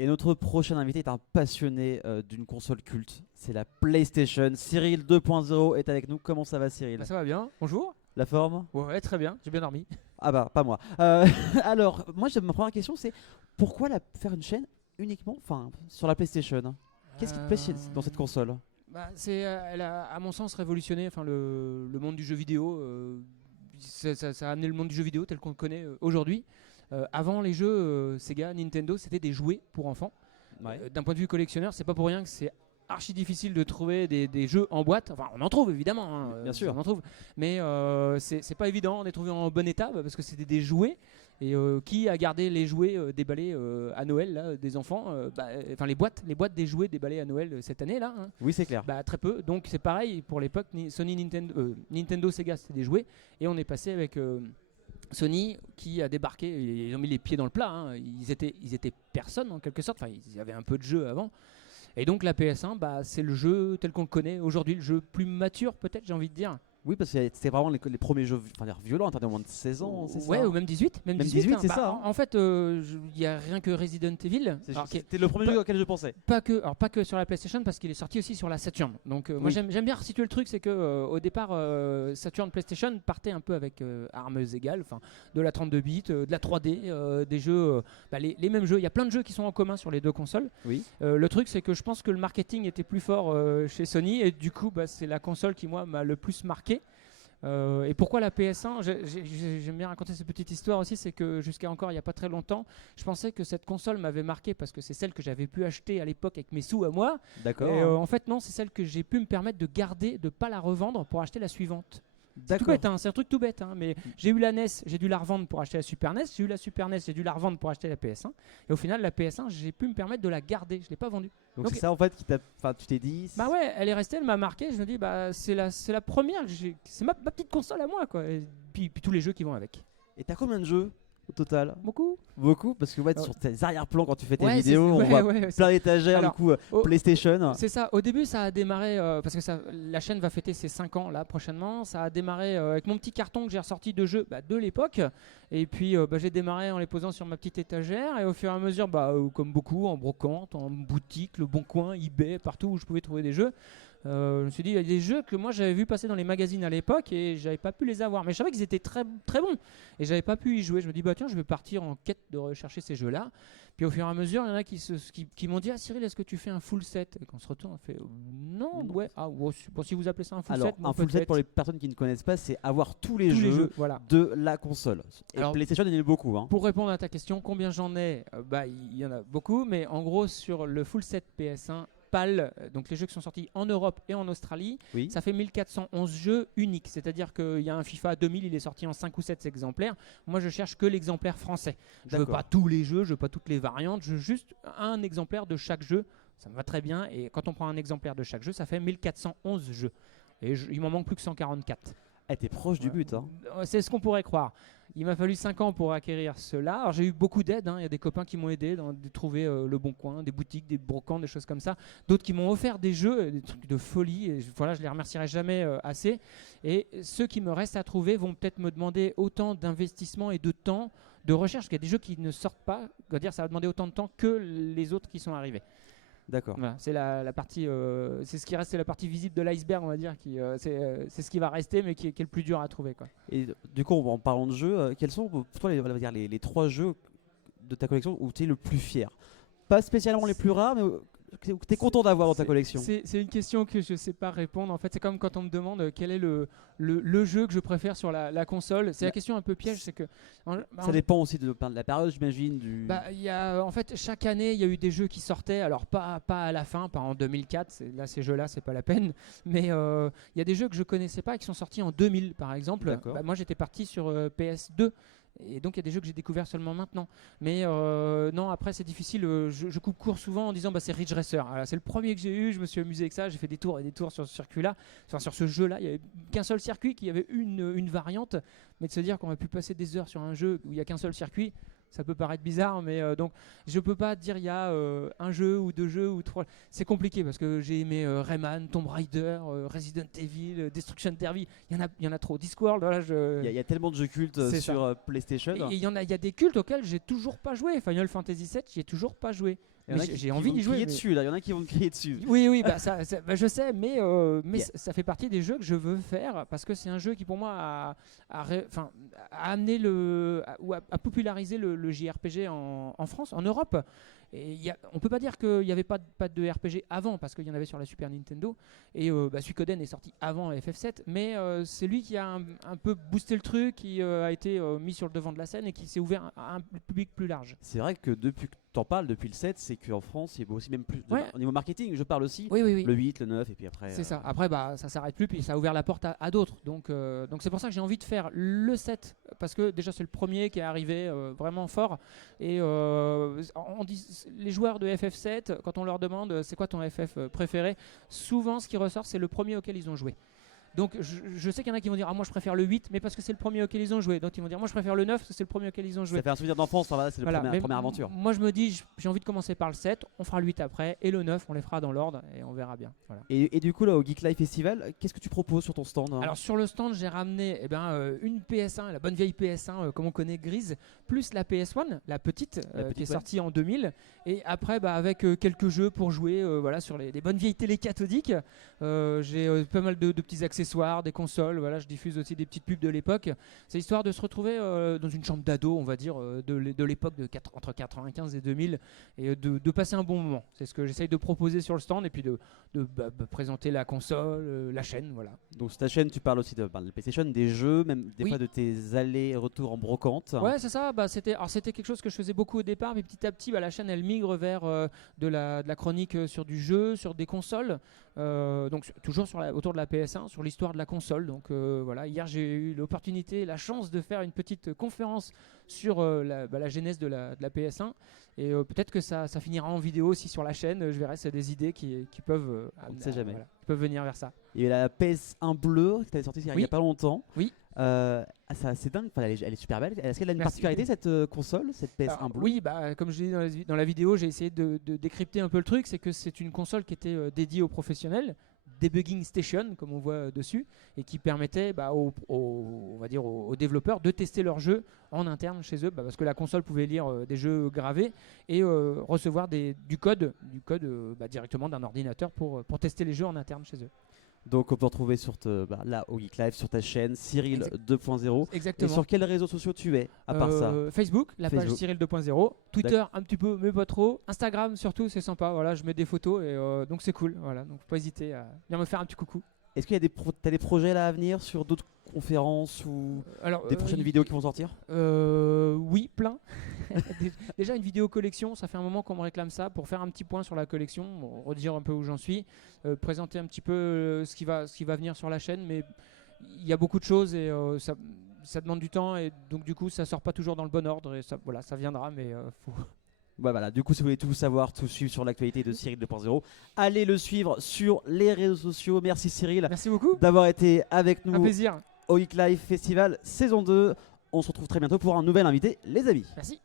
Et notre prochain invité est un passionné d'une console culte, c'est la PlayStation. Cyril 2.0 est avec nous. Comment ça va, Cyril? Bah, ça va bien, bonjour. La forme? Ouais, très bien, j'ai bien dormi. Ah bah, pas moi. Alors, moi, ma première question, c'est pourquoi faire une chaîne uniquement sur la PlayStation? Qu'est-ce qui te plaît dans cette console? Elle a, à mon sens, révolutionné le monde du jeu vidéo. Ça a amené le monde du jeu vidéo tel qu'on le connaît aujourd'hui. Avant, les jeux Sega, Nintendo, c'était des jouets pour enfants. Ouais. D'un point de vue collectionneur, c'est pas pour rien que c'est archi difficile de trouver des jeux en boîte. Enfin, on en trouve évidemment, hein, Bien sûr. on en trouve, mais c'est pas évident de les trouver en bon état parce que c'était des jouets. Et qui a gardé les jouets déballés à Noël là, des enfants enfin les boîtes des jouets déballés à Noël cette année là, hein. Oui, c'est clair. Très peu. Donc c'est pareil pour l'époque. Sony, Nintendo, Sega, c'était des jouets. Et on est passé avec Sony qui a débarqué. Ils ont mis les pieds dans le plat, hein. Ils étaient personne en quelque sorte. Enfin, ils avaient un peu de jeu avant. Et donc la PS1, c'est le jeu tel qu'on le connaît aujourd'hui, le jeu plus mature peut-être, j'ai envie de dire. Oui, parce que c'était vraiment les premiers jeux violents, interdits au moins de 16 ans, c'est ça? Ouais, ou même 18. Même 18, c'est ça, hein. En fait, il n'y a rien que Resident Evil. C'était le premier jeu auquel je pensais. Pas que sur la PlayStation, parce qu'il est sorti aussi sur la Saturn. Donc moi j'aime bien resituer le truc, c'est que au départ Saturn PlayStation partait un peu avec armes égales, de la 32 bits, de la 3D, des jeux, les mêmes jeux. Il y a plein de jeux qui sont en commun sur les deux consoles. Oui. Le truc c'est que je pense que le marketing était plus fort chez Sony et du coup c'est la console qui moi m'a le plus marqué. Et pourquoi la PS1? J'aime bien raconter cette petite histoire aussi, c'est que jusqu'à encore il n'y a pas très longtemps, je pensais que cette console m'avait marqué parce que c'est celle que j'avais pu acheter à l'époque avec mes sous à moi. D'accord. Et en fait non, c'est celle que j'ai pu me permettre de garder, de pas la revendre pour acheter la suivante. C'est tout bête, hein, c'est un truc tout bête, hein, mais j'ai eu la NES, j'ai dû la revendre pour acheter la Super NES, j'ai eu la Super NES, j'ai dû la revendre pour acheter la PS1, et au final la PS1 j'ai pu me permettre de la garder, je l'ai pas vendue. Donc c'est ça en fait tu t'es dit. Bah ouais, elle est restée, elle m'a marqué, je me dis c'est la première, c'est ma petite console à moi quoi, et puis tous les jeux qui vont avec. Et t'as combien de jeux au total? Beaucoup, parce que sur tes arrière-plans quand tu fais tes Ouais, vidéos, on voit plein d'étagères. Alors, du coup PlayStation. C'est ça, au début ça a démarré, parce que la chaîne va fêter ses 5 ans là prochainement, ça a démarré avec mon petit carton que j'ai ressorti de jeux de l'époque, et puis j'ai démarré en les posant sur ma petite étagère, et au fur et à mesure, comme beaucoup, en brocante, en boutique, Le Bon Coin, eBay, partout où je pouvais trouver des jeux. Je me suis dit, il y a des jeux que moi j'avais vu passer dans les magazines à l'époque et j'avais pas pu les avoir, mais je savais qu'ils étaient très, très bons et j'avais pas pu y jouer. Je me dis, tiens, je vais partir en quête de rechercher ces jeux là. Puis au fur et à mesure, il y en a qui m'ont dit, Cyril, est-ce que tu fais un full set? Et quand on se retourne, on fait non, ouais, si vous appelez ça un full set. Alors un full set, pour les personnes qui ne connaissent pas, c'est avoir tous les jeux voilà, de la console. Et alors, PlayStation, il y en a beaucoup, hein. Pour répondre à ta question, combien j'en ai? Il y en a beaucoup, mais en gros sur le full set PS1 PAL, donc les jeux qui sont sortis en Europe et en Australie, ça fait 1411 jeux uniques. C'est-à-dire qu'il y a un FIFA 2000, il est sorti en 5 ou 7 exemplaires. Moi, je cherche que l'exemplaire français. Je veux pas tous les jeux, je veux pas toutes les variantes, je veux juste un exemplaire de chaque jeu. Ça me va très bien. Et quand on prend un exemplaire de chaque jeu, ça fait 1411 jeux. Et il m'en manque plus que 144. T'es proche du but, hein. C'est ce qu'on pourrait croire. Il m'a fallu 5 ans pour acquérir cela. Alors j'ai eu beaucoup d'aide, hein. Il y a des copains qui m'ont aidé de trouver Le Bon Coin, des boutiques, des brocantes, des choses comme ça. D'autres qui m'ont offert des jeux, des trucs de folie. Et voilà, je les remercierai jamais assez. Et ceux qui me restent à trouver vont peut-être me demander autant d'investissement et de temps de recherche. Parce qu'il y a des jeux qui ne sortent pas. Ça va demander autant de temps que les autres qui sont arrivés. D'accord. Voilà, c'est la partie, c'est ce qui reste, c'est la partie visible de l'iceberg, on va dire, c'est ce qui va rester, mais qui est le plus dur à trouver, quoi. Et du coup, en parlant de jeux, quels sont pour toi les 3 jeux de ta collection où tu es le plus fier? Pas spécialement les plus rares, mais que tu es content d'avoir dans ta collection. C'est une question que je sais pas répondre. En fait, c'est comme quand on me demande quel est le jeu que je préfère sur la console. C'est la question un peu piège, c'est que ça dépend aussi de la période, j'imagine. En fait, chaque année, il y a eu des jeux qui sortaient. Alors pas à la fin, pas en 2004. Là, ces jeux-là, c'est pas la peine. Mais il y a des jeux que je connaissais pas et qui sont sortis en 2000, par exemple. Moi, j'étais parti sur PS2. Et donc il y a des jeux que j'ai découverts seulement maintenant. Mais non, après c'est difficile. Je coupe court souvent en disant c'est Ridge Racer. Alors, c'est le premier que j'ai eu. Je me suis amusé avec ça. J'ai fait des tours et des tours sur ce circuit-là. Enfin, sur ce jeu-là, il n'y avait qu'un seul circuit, qui avait une variante. Mais de se dire qu'on va pu passer des heures sur un jeu où il n'y a qu'un seul circuit, ça peut paraître bizarre, mais donc je peux pas dire il y a un jeu ou 2 jeux ou 3. C'est compliqué parce que j'ai aimé Rayman, Tomb Raider, Resident Evil, Destruction Derby. Il y en a trop. Discworld, voilà, il y a tellement de jeux cultes sur PlayStation. Et il y a des cultes auxquels j'ai toujours pas joué. Final Fantasy VII, j'y ai toujours pas joué. J'ai envie d'y jouer. Il y en a qui vont me crier dessus. Oui, je sais, mais ça fait partie des jeux que je veux faire parce que c'est un jeu qui pour moi a amené ou a popularisé le JRPG en France, en Europe. Et on peut pas dire qu'il n'y avait pas de RPG avant parce qu'il y en avait sur la Super Nintendo et Suikoden est sorti avant FF7, mais c'est lui qui a un peu boosté le truc, qui a été mis sur le devant de la scène et qui s'est ouvert à un public plus large. C'est vrai que depuis que t'en parles, depuis le 7, c'est qu'en France il y a aussi même plus au niveau marketing, je parle aussi, oui. le 8, le 9 et puis après... C'est ça, après ça s'arrête plus puis ça a ouvert la porte à d'autres, donc c'est pour ça que j'ai envie de faire le 7 parce que déjà c'est le premier qui est arrivé vraiment fort et on dit, les joueurs de FF7, quand on leur demande c'est quoi ton FF préféré, souvent ce qui ressort c'est le premier auquel ils ont joué. Donc je sais qu'il y en a qui vont dire moi je préfère le 8 mais parce que c'est le premier auquel ils ont joué, d'autres ils vont dire moi je préfère le 9 parce que c'est le premier auquel ils ont joué. Ça fait un souvenir d'enfance, c'est la première aventure. Moi je me dis j'ai envie de commencer par le 7, on fera le 8 après et le 9 on les fera dans l'ordre et on verra bien. Voilà. Et du coup là au Geek Live Festival, qu'est-ce que tu proposes sur ton stand Alors sur le stand j'ai ramené une PS1, la bonne vieille PS1 comme on connaît grise, plus la PS1, la petite qui est sortie en 2000 et après avec quelques jeux pour jouer sur des bonnes vieilles télé cathodiques. J'ai pas mal de petits accessoires, des consoles, je diffuse aussi des petites pubs de l'époque. C'est histoire de se retrouver dans une chambre d'ado, on va dire, de l'époque entre 95 et 2000 et de passer un bon moment. C'est ce que j'essaye de proposer sur le stand et puis de présenter la console, la chaîne, voilà. Donc sur ta chaîne, tu parles aussi de PlayStation, des jeux, même des fois de tes allers-retours en brocante. Ouais, c'est ça. C'était quelque chose que je faisais beaucoup au départ, mais petit à petit, la chaîne elle migre vers de la chronique sur du jeu, sur des consoles. Donc toujours autour de la PS1, sur l'histoire de la console. Donc hier j'ai eu l'opportunité, la chance de faire une petite conférence sur la genèse de la PS1 et peut-être que ça finira en vidéo aussi sur la chaîne. Je verrai, c'est des idées qui peuvent, on ne sait jamais. Qui peuvent venir vers ça. Il y a la PS1 bleue qui t'avait sorti il n'y a pas longtemps. Oui. C'est dingue, elle est super belle. Est-ce qu'elle a une particularité cette console, cette PS1 bleue? Oui, comme je l'ai dit dans la vidéo, j'ai essayé de décrypter un peu le truc. C'est que c'est une console qui était dédiée aux professionnels, debugging station comme on voit dessus, et qui permettait aux développeurs de tester leurs jeux en interne chez eux, parce que la console pouvait lire des jeux gravés et recevoir du code directement d'un ordinateur pour tester les jeux en interne chez eux. Donc on peut retrouver là au Geek Live sur ta chaîne Cyril 2.0. Exactement. Et sur quels réseaux sociaux tu es à part ça? Facebook, page Cyril 2.0, Twitter un petit peu mais pas trop, Instagram surtout, c'est sympa, je mets des photos et donc c'est cool, donc faut pas hésiter à venir me faire un petit coucou. Est-ce qu'il y a t'as des projets là à venir sur d'autres conférences ou des prochaines vidéos qui vont sortir? Oui, plein. Déjà une vidéo collection, ça fait un moment qu'on me réclame ça pour faire un petit point sur la collection, redire un peu où j'en suis, présenter un petit peu ce qui va venir sur la chaîne, mais il y a beaucoup de choses et ça demande du temps et donc du coup ça sort pas toujours dans le bon ordre et ça viendra, mais faut... Du coup si vous voulez tout savoir, tout suivre sur l'actualité de Cyril 2.0, allez le suivre sur les réseaux sociaux. Merci Cyril. Merci beaucoup d'avoir été avec nous. Un plaisir. Au Geek Live Festival saison 2. On se retrouve très bientôt pour un nouvel invité, les amis. Merci.